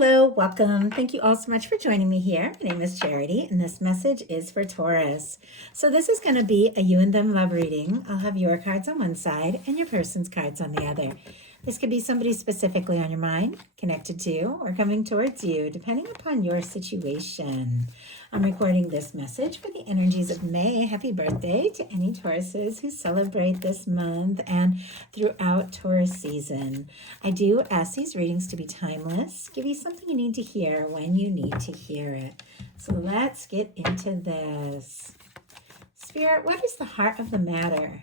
Hello, welcome. Thank you all so much for joining me here. My name is Charity, and this message is for Taurus. So this is going to be a you and them love reading. I'll have your cards on one side and your person's cards on the other. This could be somebody specifically on your mind, connected to, or coming towards you, depending upon your situation. I'm recording this message for the energies of May. Happy birthday to any Tauruses who celebrate this month and throughout Taurus season. I do ask these readings to be timeless, give you something you need to hear when you need to hear it. So let's get into this. Spirit, what is the heart of the matter?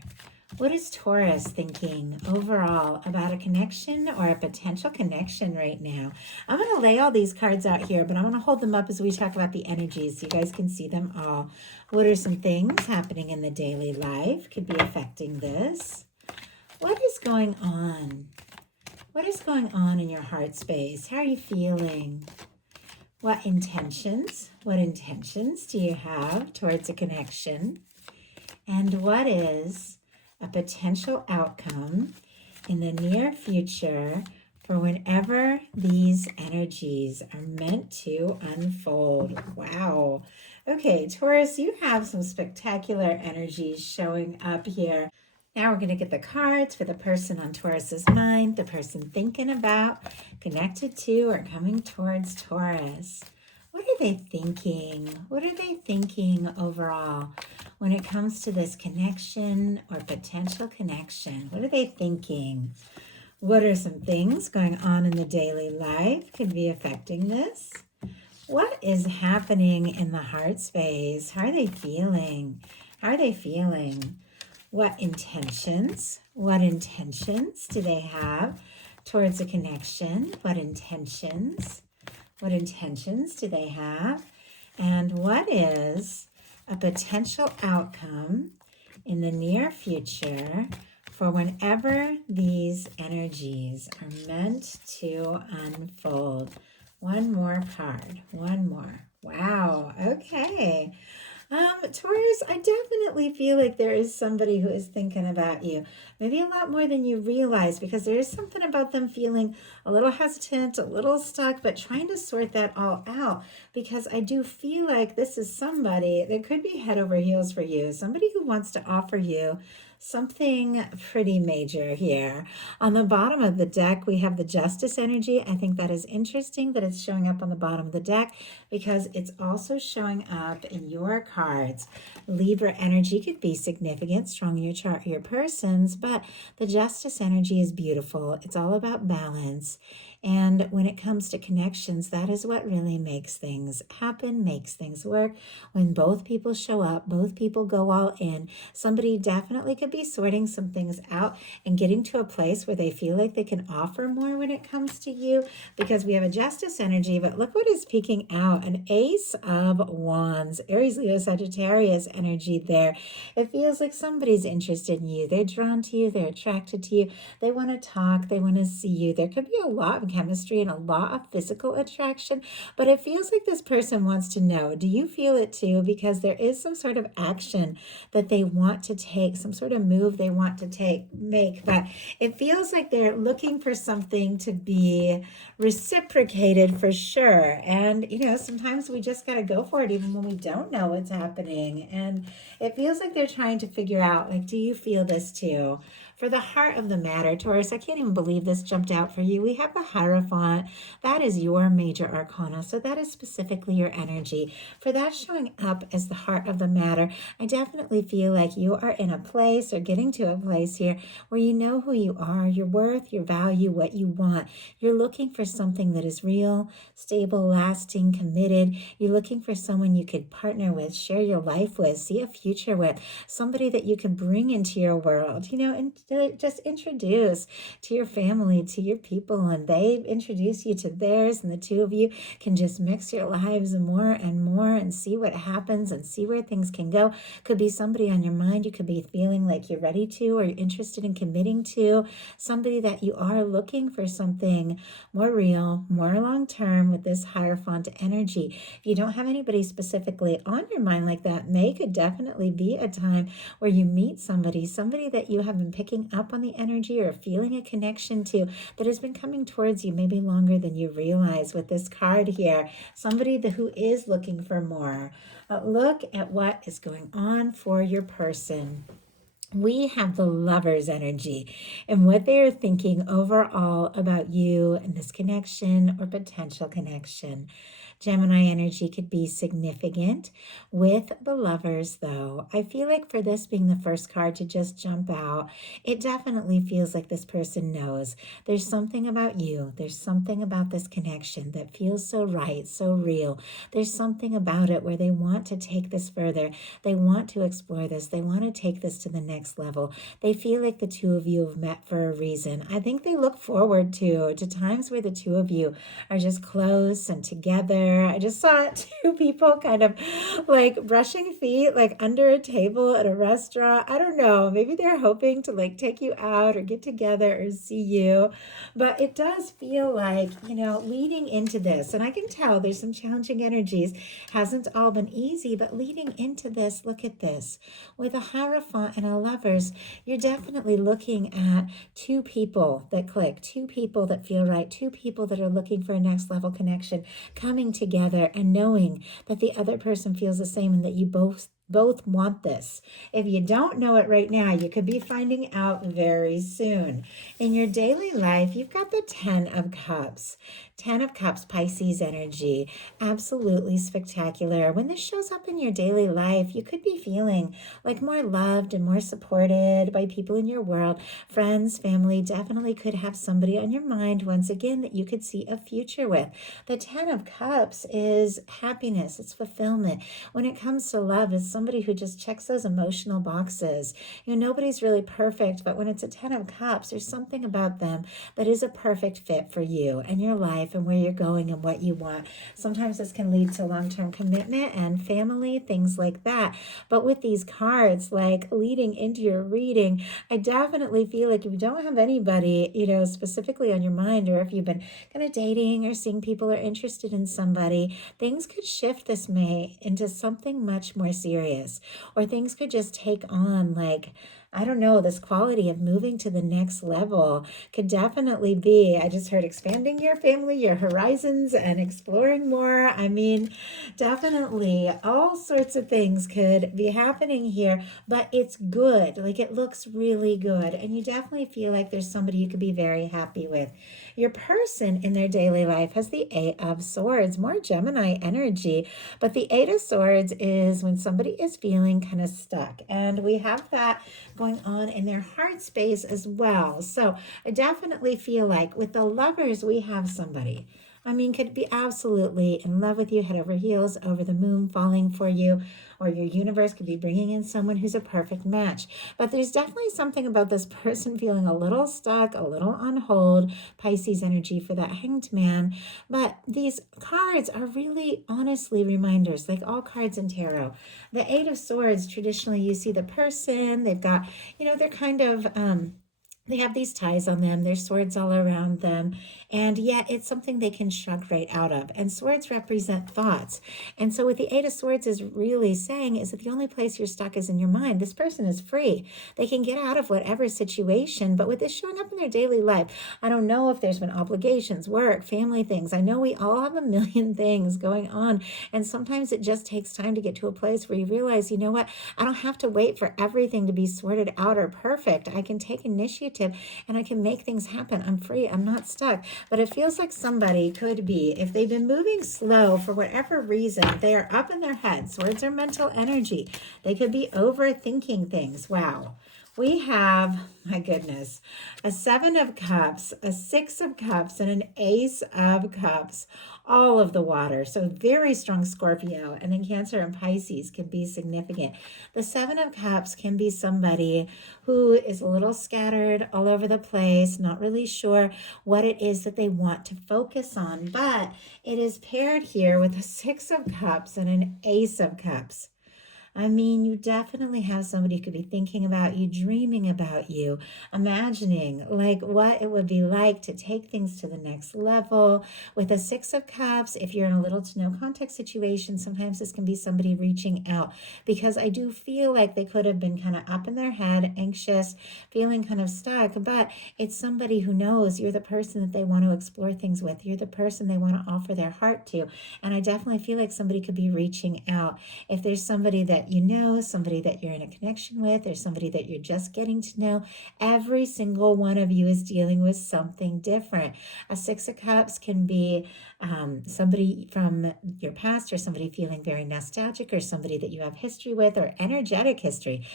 What is Taurus thinking overall about a connection or a potential connection right now? I'm going to lay all these cards out here, but I'm going to hold them up as we talk about the energies so you guys can see them all. What are some things happening in the daily life could be affecting this? What is going on? What is going on in your heart space? How are you feeling? What intentions do you have towards a connection? And what is a potential outcome in the near future for whenever these energies are meant to unfold? Wow. Okay, Taurus, you have some spectacular energies showing up here. Now we're going to get the cards for the person on Taurus's mind, the person thinking about, connected to, or coming towards Taurus. What are they thinking? What are they thinking overall when it comes to this connection or potential connection? What are they thinking? What are some things going on in the daily life could be affecting this? What is happening in the heart space? How are they feeling? How are they feeling? What intentions do they have towards a connection? What intentions do they have? And what is a potential outcome in the near future for whenever these energies are meant to unfold? One more card, one more. Wow, okay. Taurus, I definitely feel like there is somebody who is thinking about you, maybe a lot more than you realize, because there is something about them feeling a little hesitant, a little stuck, but trying to sort that all out, because I do feel like this is somebody that could be head over heels for you, somebody who wants to offer you something pretty major here. On the bottom of the deck, we have the Justice energy. I think that is interesting that it's showing up on the bottom of the deck because it's also showing up in your cards. Libra energy could be significant, strong in your chart, your person's, but the Justice energy is beautiful. It's all about balance. And when it comes to connections, that is what really makes things happen, makes things work. When both people show up, both people go all in, somebody definitely could be sorting some things out and getting to a place where they feel like they can offer more when it comes to you, because we have a Justice energy, but look what is peeking out, an Ace of Wands, Aries, Leo, Sagittarius energy there. It feels like somebody's interested in you. They're drawn to you. They're attracted to you. They want to talk. They want to see you. There could be a lot of chemistry and a lot of physical attraction, but it feels like this person wants to know, do you feel it too? Because there is some sort of action that they want to take, some sort of move they want to make, but it feels like they're looking for something to be reciprocated for sure. And sometimes we just got to go for it even when we don't know what's happening. And it feels like they're trying to figure out, like, do you feel this too? For the heart of the matter, Taurus, I can't even believe this jumped out for you. We have the Hierophant. That is your major arcana. So that is specifically your energy. For that showing up as the heart of the matter, I definitely feel like you are in a place or getting to a place here where you know who you are, your worth, your value, what you want. You're looking for something that is real, stable, lasting, committed. You're looking for someone you could partner with, share your life with, see a future with, somebody that you can bring into your world, and just introduce to your family, to your people, and they introduce you to theirs, and the two of you can just mix your lives more and see what happens and see where things can go. Could be somebody on your mind you could be feeling like you're ready to or you're interested in committing to, somebody that you are looking for something more real, more long-term with this Hierophant energy. If you don't have anybody specifically on your mind like that, May could definitely be a time where you meet somebody that you have been picking picking up on the energy or feeling a connection to that has been coming towards you maybe longer than you realize with this card here. Somebody who is looking for more. Look at what is going on for your person. We have the Lover's energy and what they are thinking overall about you and this connection or potential connection. Gemini energy could be significant with the Lovers, though. I feel like for this being the first card to just jump out, it definitely feels like this person knows there's something about you. There's something about this connection that feels so right, so real. There's something about it where they want to take this further. They want to explore this. They want to take this to the next level. They feel like the two of you have met for a reason. I think they look forward to times where the two of you are just close and together. I just saw two people kind of like brushing feet like under a table at a restaurant. I don't know. Maybe they're hoping to like take you out or get together or see you. But it does feel like, leading into this, and I can tell there's some challenging energies. Hasn't all been easy, but leading into this, look at this. With a Hierophant and a Lovers, you're definitely looking at two people that click, two people that feel right, two people that are looking for a next level connection, coming together and knowing that the other person feels the same and that you both want this. If you don't know it right now, you could be finding out very soon. In your daily life, you've got the 10 of Cups. 10 of Cups, Pisces energy. Absolutely spectacular. When this shows up in your daily life, you could be feeling like more loved and more supported by people in your world. Friends, family, definitely could have somebody on your mind once again that you could see a future with. The 10 of Cups is happiness. It's fulfillment. When it comes to love, it's somebody who just checks those emotional boxes. Nobody's really perfect, but when it's a 10 of Cups, there's something about them that is a perfect fit for you and your life and where you're going and what you want. Sometimes this can lead to long-term commitment and family, things like that. But with these cards, like leading into your reading, I definitely feel like if you don't have anybody, specifically on your mind, or if you've been kind of dating or seeing people or interested in somebody, things could shift this May into something much more serious, or things could just take on this quality of moving to the next level. Could definitely be, I just heard, expanding your family, your horizons, and exploring more. I mean, definitely all sorts of things could be happening here, but it's good. Like, it looks really good, and you definitely feel like there's somebody you could be very happy with. Your person in their daily life has the 8 of Swords, more Gemini energy, but the 8 of Swords is when somebody is feeling kind of stuck, and we have that going on in their heart space as well. So I definitely feel like with the Lovers, we have somebody, could be absolutely in love with you, head over heels, over the moon, falling for you, or your universe could be bringing in someone who's a perfect match. But there's definitely something about this person feeling a little stuck, a little on hold, Pisces energy for that Hanged Man. But these cards are really honestly reminders, like all cards in tarot. The 8 of Swords, traditionally you see the person, they've got, they're kind of, they have these ties on them. There's swords all around them. And yet it's something they can shrug right out of. And swords represent thoughts. And so what the 8 of Swords is really saying is that the only place you're stuck is in your mind. This person is free. They can get out of whatever situation. But with this showing up in their daily life, I don't know if there's been obligations, work, family things. I know we all have a million things going on. And sometimes it just takes time to get to a place where you realize, you know what? I don't have to wait for everything to be sorted out or perfect. I can take initiative and I can make things happen. I'm free. I'm not stuck. But it feels like somebody could be, if they've been moving slow for whatever reason, they are up in their head. Swords are mental energy. They could be overthinking things. Wow. We have, my goodness, a 7 of Cups, a 6 of Cups, and an Ace of Cups. All of the water. So very strong Scorpio, and then Cancer and Pisces can be significant. The 7 of Cups can be somebody who is a little scattered all over the place, not really sure what it is that they want to focus on, but it is paired here with a 6 of Cups and an Ace of Cups. I mean, you definitely have somebody who could be thinking about you, dreaming about you, imagining like what it would be like to take things to the next level. With a Six of Cups, if you're in a little to no contact situation, sometimes this can be somebody reaching out, because I do feel like they could have been kind of up in their head, anxious, feeling kind of stuck, but it's somebody who knows you're the person that they want to explore things with. You're the person they want to offer their heart to. And I definitely feel like somebody could be reaching out. If there's somebody that you know, somebody that you're in a connection with, or somebody that you're just getting to know, every single one of you is dealing with something different. A Six of Cups can be somebody from your past, or somebody feeling very nostalgic, or somebody that you have history with, or energetic history.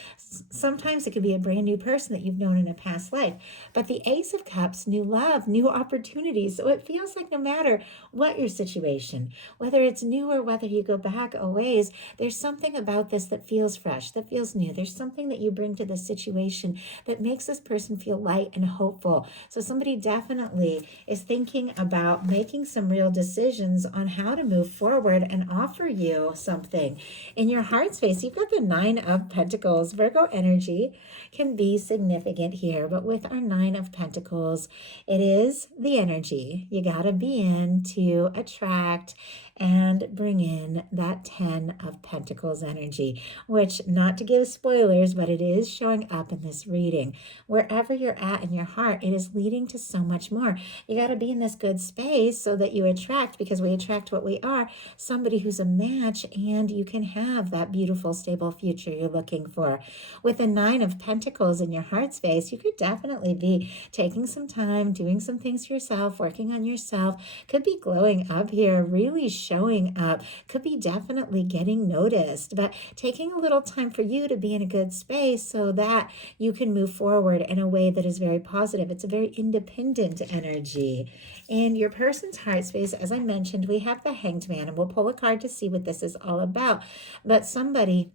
Sometimes it could be a brand new person that you've known in a past life. But the Ace of Cups, new love, new opportunities. So it feels like no matter what your situation, whether it's new or whether you go back a ways, there's something about this that feels fresh, that feels new. There's something that you bring to this situation that makes this person feel light and hopeful. So somebody definitely is thinking about making some real decisions on how to move forward and offer you something. In your heart space, you've got the Nine of Pentacles. Virgo energy can be significant here, but with our Nine of Pentacles, it is the energy you got to be in to attract and bring in that 10 of Pentacles energy, which, not to give spoilers, but it is showing up in this reading. Wherever you're at in your heart, it is leading to so much more. You got to be in this good space so that you attract, because we attract what we are, somebody who's a match, and you can have that beautiful, stable future you're looking for. With the Nine of Pentacles in your heart space, you could definitely be taking some time, doing some things for yourself, working on yourself, could be glowing up here, really showing up, could be definitely getting noticed, but taking a little time for you to be in a good space so that you can move forward in a way that is very positive. It's a very independent energy. In your person's heart space, as I mentioned, we have the Hanged Man, and we'll pull a card to see what this is all about. But somebody,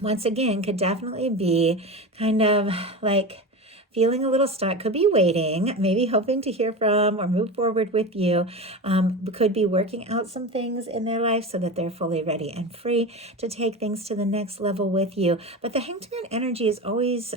once again, could definitely be kind of like feeling a little stuck, could be waiting, maybe hoping to hear from or move forward with you, could be working out some things in their life so that they're fully ready and free to take things to the next level with you. But the Hanged Man energy is always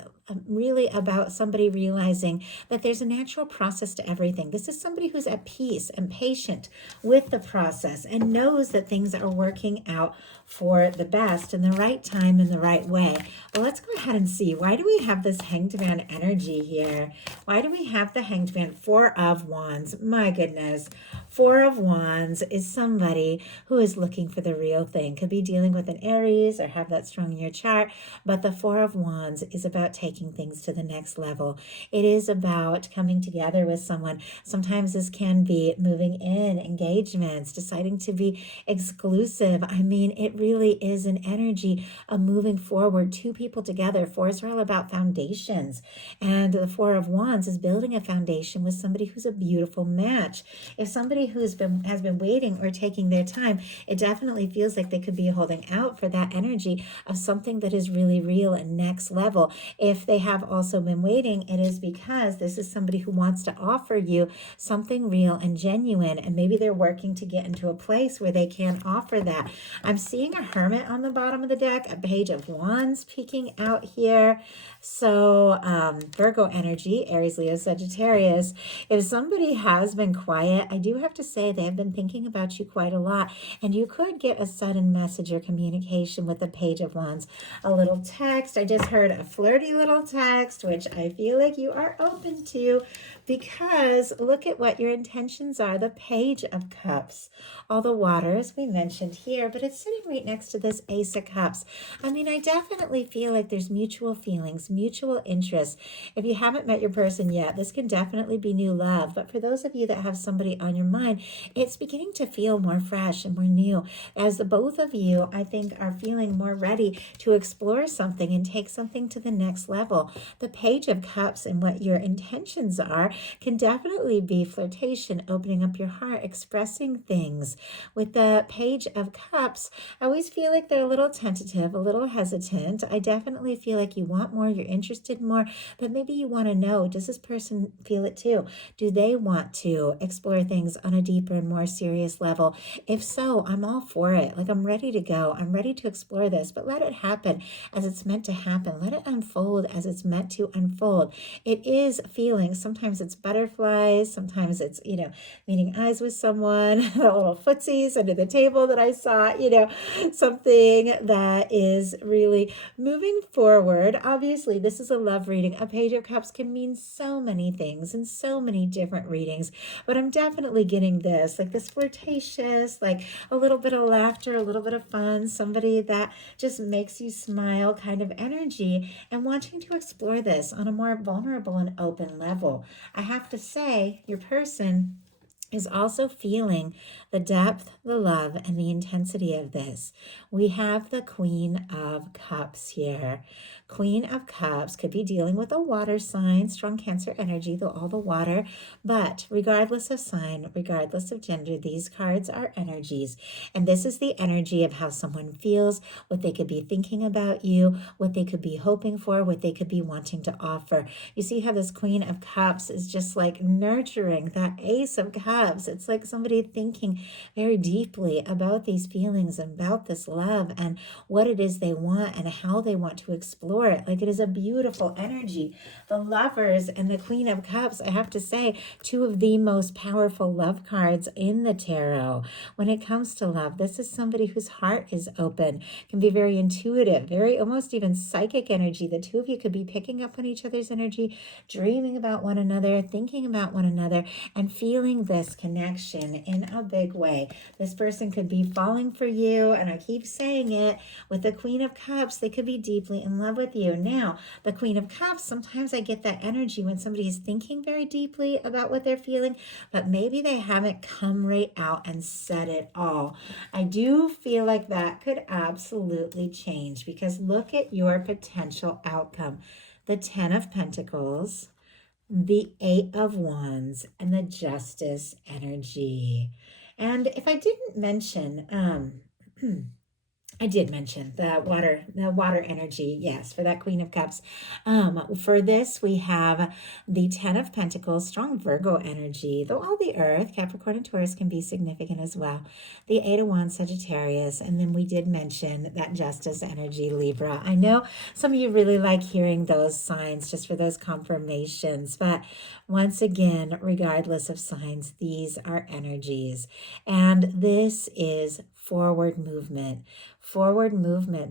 really about somebody realizing that there's a natural process to everything. This is somebody who's at peace and patient with the process and knows that things are working out for the best in the right time, in the right way. Well, let's go ahead and see. Why do we have this Hanged Man energy here? Why do we have the Hanged Man? Four of Wands. My goodness. Four of Wands is somebody who is looking for the real thing. Could be dealing with an Aries or have that strong in your chart. But the Four of Wands is about taking things to the next level. It is about coming together with someone. Sometimes this can be moving in, engagements, deciding to be exclusive. I mean, it really is an energy of moving forward, two people together. Fours are all about foundations. And the Four of Wands is building a foundation with somebody who's a beautiful match. If somebody has been waiting or taking their time, it definitely feels like they could be holding out for that energy of something that is really real and next level. If they have also been waiting, it is because this is somebody who wants to offer you something real and genuine, and maybe they're working to get into a place where they can offer that. I'm seeing a Hermit on the bottom of the deck, a Page of Wands peeking out here. So Virgo energy, Aries, Leo, Sagittarius. If somebody has been quiet, I do have to say they have been thinking about you quite a lot, and you could get a sudden message or communication with the Page of Wands. A little text. I just heard a flirty little text, which I feel like you are open to, because look at what your intentions are. The Page of Cups. All the waters we mentioned here, but it's sitting right next to this Ace of Cups. I mean, I definitely feel like there's mutual feelings, mutual interest. If you haven't met your person yet, this can definitely be new love. But for those of you that have somebody on your mind, it's beginning to feel more fresh and more new, as the both of you, I think, are feeling more ready to explore something and take something to the next level. The Page of Cups and what your intentions are can definitely be flirtation, opening up your heart, expressing things. With the Page of Cups, I always feel like they're a little tentative, a little hesitant. I definitely feel like you want more, you're interested more, but maybe you want to know, does this person feel it too? Do they want to explore things on a deeper and more serious level? If so, I'm all for it. Like, I'm ready to go. I'm ready to explore this, but let it happen as it's meant to happen. Let it unfold as it's meant to unfold. It is feeling. Sometimes it's butterflies. Sometimes it's, meeting eyes with someone, little footsies under the table that I saw, something that is really moving forward. Obviously, this is a love reading. A Page of Cups can mean so many things and so many different readings, but I'm definitely getting this, like this flirtatious, like a little bit of laughter, a little bit of fun, somebody that just makes you smile kind of energy, and wanting to explore this on a more vulnerable and open level. I have to say, your person is also feeling the depth, the love, and the intensity of this. We have the Queen of Cups here. Queen of Cups could be dealing with a water sign, strong Cancer energy, though all the water, but regardless of sign, regardless of gender, these cards are energies. And this is the energy of how someone feels, what they could be thinking about you, what they could be hoping for, what they could be wanting to offer. You see how this Queen of Cups is just like nurturing that Ace of Cups. It's like somebody thinking very deeply about these feelings, about this love, and what it is they want and how they want to explore it. Like, it is a beautiful energy. The Lovers and the Queen of Cups, I have to say, two of the most powerful love cards in the tarot. When it comes to love, this is somebody whose heart is open, can be very intuitive, very almost even psychic energy. The two of you could be picking up on each other's energy, dreaming about one another, thinking about one another, and feeling this connection in a big way. This person could be falling for you, and I keep saying it, with the Queen of Cups, they could be deeply in love with you. Now, the Queen of Cups, sometimes I get that energy when somebody is thinking very deeply about what they're feeling, but maybe they haven't come right out and said it all. I do feel like that could absolutely change, because look at your potential outcome. The Ten of Pentacles, the Eight of Wands, and the Justice energy. And if I didn't mention, I did mention the water energy, yes, for that Queen of Cups. For this, we have the Ten of Pentacles, strong Virgo energy, though all the Earth, Capricorn and Taurus, can be significant as well. The Eight of Wands, Sagittarius, and then we did mention that Justice energy, Libra. I know some of you really like hearing those signs just for those confirmations, but once again, regardless of signs, these are energies. And this is forward movement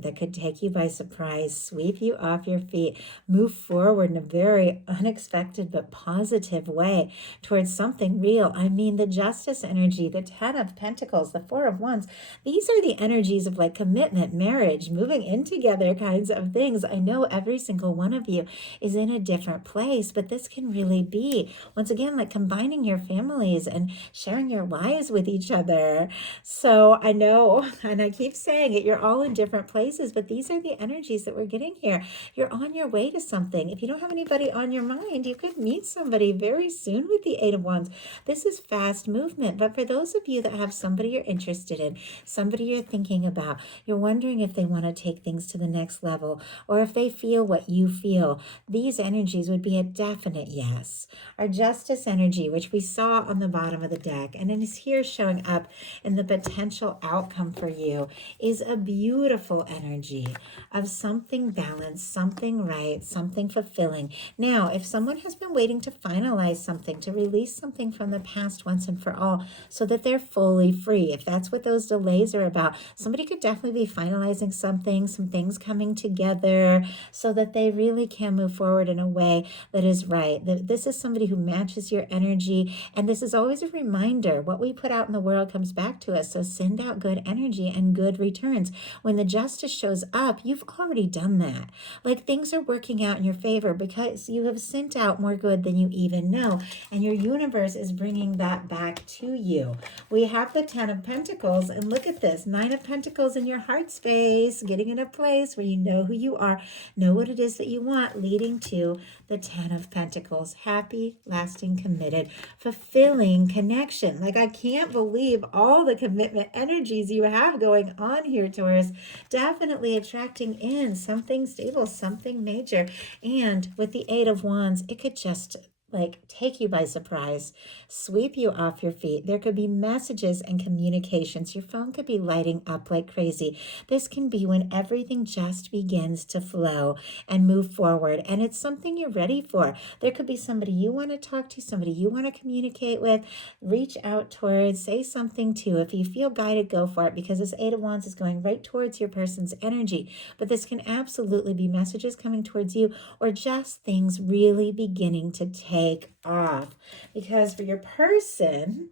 that could take you by surprise, sweep you off your feet, move forward in a very unexpected but positive way towards something real. I mean, the Justice energy, the Ten of Pentacles, the Four of Wands, these are the energies of like commitment, marriage, moving in together kinds of things. I know every single one of you is in a different place, but this can really be, once again, like combining your families and sharing your lives with each other. So I know, and I keep saying it, you're all in different places, but these are the energies that we're getting here. You're on your way to something. If you don't have anybody on your mind, you could meet somebody very soon with the Eight of Wands. This is fast movement, but for those of you that have somebody you're interested in, somebody you're thinking about, you're wondering if they want to take things to the next level, or if they feel what you feel, these energies would be a definite yes. Our Justice energy, which we saw on the bottom of the deck, and it is here showing up in the potential outcome for you, is a beautiful energy of something balanced, something right, something fulfilling. Now, if someone has been waiting to finalize something, to release something from the past once and for all, so that they're fully free, if that's what those delays are about, somebody could definitely be finalizing something, some things coming together, so that they really can move forward in a way that is right. This is somebody who matches your energy, and this is always a reminder, what we put out in the world comes back to us. So send out good energy and good returns. When the Justice shows up, you've already done that. Like things are working out in your favor because you have sent out more good than you even know. And your universe is bringing that back to you. We have the 10 of Pentacles, and look at this, 9 of Pentacles in your heart space, getting in a place where you know who you are, know what it is that you want, leading to the 10 of Pentacles. Happy, lasting, committed, fulfilling connection. Like I can't believe all the commitment energies you have going on here, Taurus. Definitely attracting in something stable, something major. And with the 8 of Wands, it could just like take you by surprise, sweep you off your feet. There could be messages and communications. Your phone could be lighting up like crazy. This can be when everything just begins to flow and move forward, and it's something you're ready for. There could be somebody you want to talk to, somebody you want to communicate with. Reach out towards, say something to. If you feel guided, go for it, because this 8 of Wands is going right towards your person's energy. But this can absolutely be messages coming towards you, or just things really beginning to take off. Because for your person,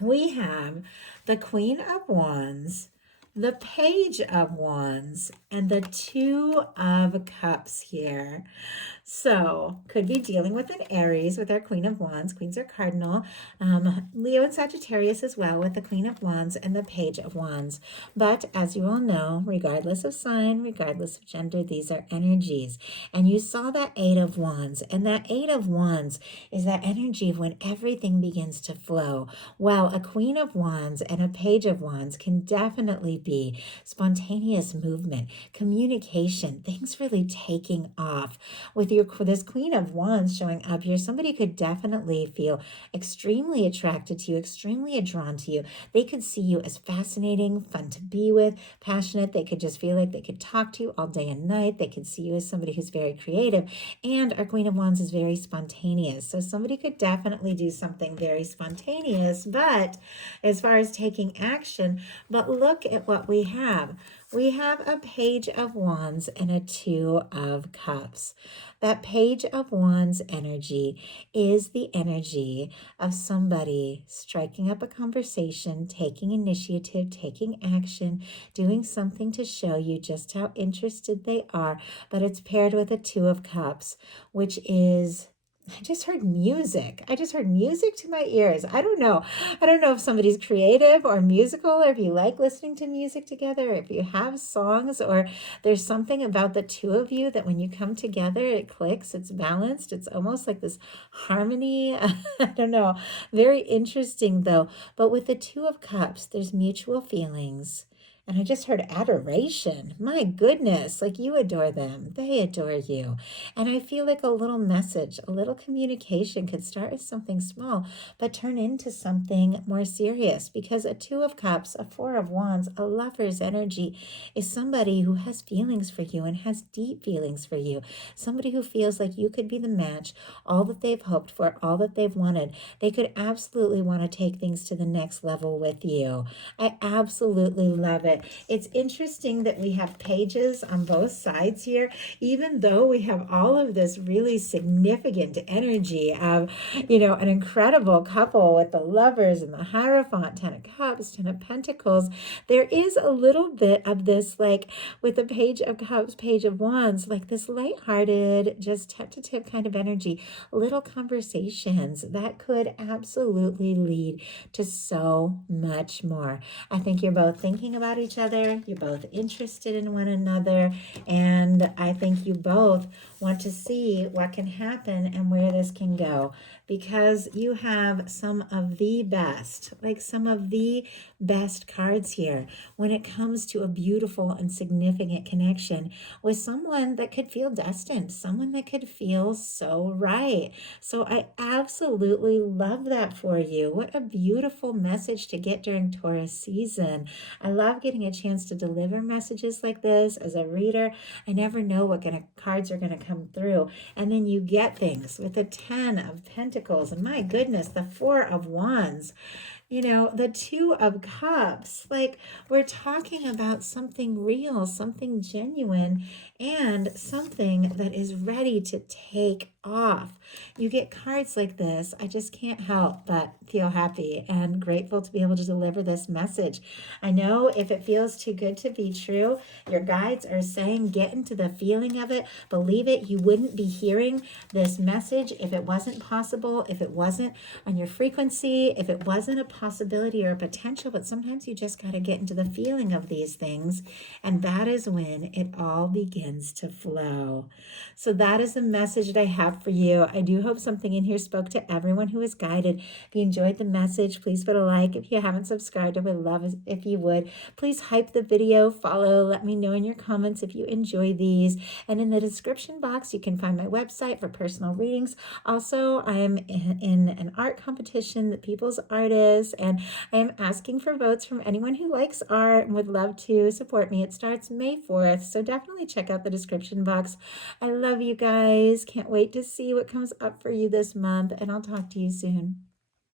we have the Queen of Wands, the Page of Wands, and the 2 of Cups here. So could be dealing with an Aries with our Queen of Wands. Queens are cardinal. Leo and Sagittarius as well with the Queen of Wands and the Page of Wands. But as you all know, regardless of sign, regardless of gender, these are energies. And you saw that 8 of Wands. And that 8 of Wands is that energy of when everything begins to flow. Well, a Queen of Wands and a Page of Wands can definitely be spontaneous movement, communication, things really taking off. With this Queen of Wands showing up here, somebody could definitely feel extremely attracted to you, extremely drawn to you. They could see you as fascinating, fun to be with, passionate. They could just feel like they could talk to you all day and night. They could see you as somebody who's very creative. And our Queen of Wands is very spontaneous. So somebody could definitely do something very spontaneous, but as far as taking action, but look at what we have. We have a Page of Wands and a 2 of Cups. That Page of Wands energy is the energy of somebody striking up a conversation, taking initiative, taking action, doing something to show you just how interested they are. But it's paired with a 2 of Cups, which is... I just heard music. I just heard music to my ears. I don't know. I don't know if somebody's creative or musical, or if you like listening to music together, or if you have songs, or there's something about the two of you that when you come together, it clicks, it's balanced. It's almost like this harmony. I don't know. Very interesting though. But with the 2 of Cups, there's mutual feelings. And I just heard adoration. My goodness, like you adore them. They adore you. And I feel like a little message, a little communication could start as something small, but turn into something more serious. Because a 2 of Cups, a 4 of Wands, a lover's energy is somebody who has feelings for you and has deep feelings for you. Somebody who feels like you could be the match, all that they've hoped for, all that they've wanted. They could absolutely want to take things to the next level with you. I absolutely love it. It's interesting that we have pages on both sides here, even though we have all of this really significant energy of, an incredible couple with the Lovers and the Hierophant, 10 of Cups, 10 of Pentacles. There is a little bit of this, like with the Page of Cups, Page of Wands, like this lighthearted, just tip-to-tip kind of energy, little conversations that could absolutely lead to so much more. I think you're both thinking about each other, you're both interested in one another, and I think you both want to see what can happen and where this can go, because you have some of the best cards here when it comes to a beautiful and significant connection with someone that could feel destined, someone that could feel so right. So I absolutely love that for you. What a beautiful message to get during Taurus season. I love getting a chance to deliver messages like this as a reader. I never know what kind of cards are going to come through. And then you get things with the 10 of Pentacles and my goodness, the 4 of Wands. You know, the Two of Cups, like we're talking about something real, something genuine, and something that is ready to take off. You get cards like this. I just can't help but feel happy and grateful to be able to deliver this message. I know if it feels too good to be true, your guides are saying get into the feeling of it, believe it. You wouldn't be hearing this message if it wasn't possible, if it wasn't on your frequency, if it wasn't a possibility or a potential. But sometimes you just got to get into the feeling of these things, and that is when it all begins to flow. So that is the message that I have for you. I do hope something in here spoke to everyone who is guided. If you enjoyed the message, please put a like. If you haven't subscribed, I would love it if you would. Please hype the video, follow, let me know in your comments if you enjoy these. And in the description box, you can find my website for personal readings. Also, I am in an art competition, the People's Artist, and I am asking for votes from anyone who likes art and would love to support me. It starts May 4th, so definitely check out the description box. I love you guys. Can't wait to see what comes up for you this month, and I'll talk to you soon.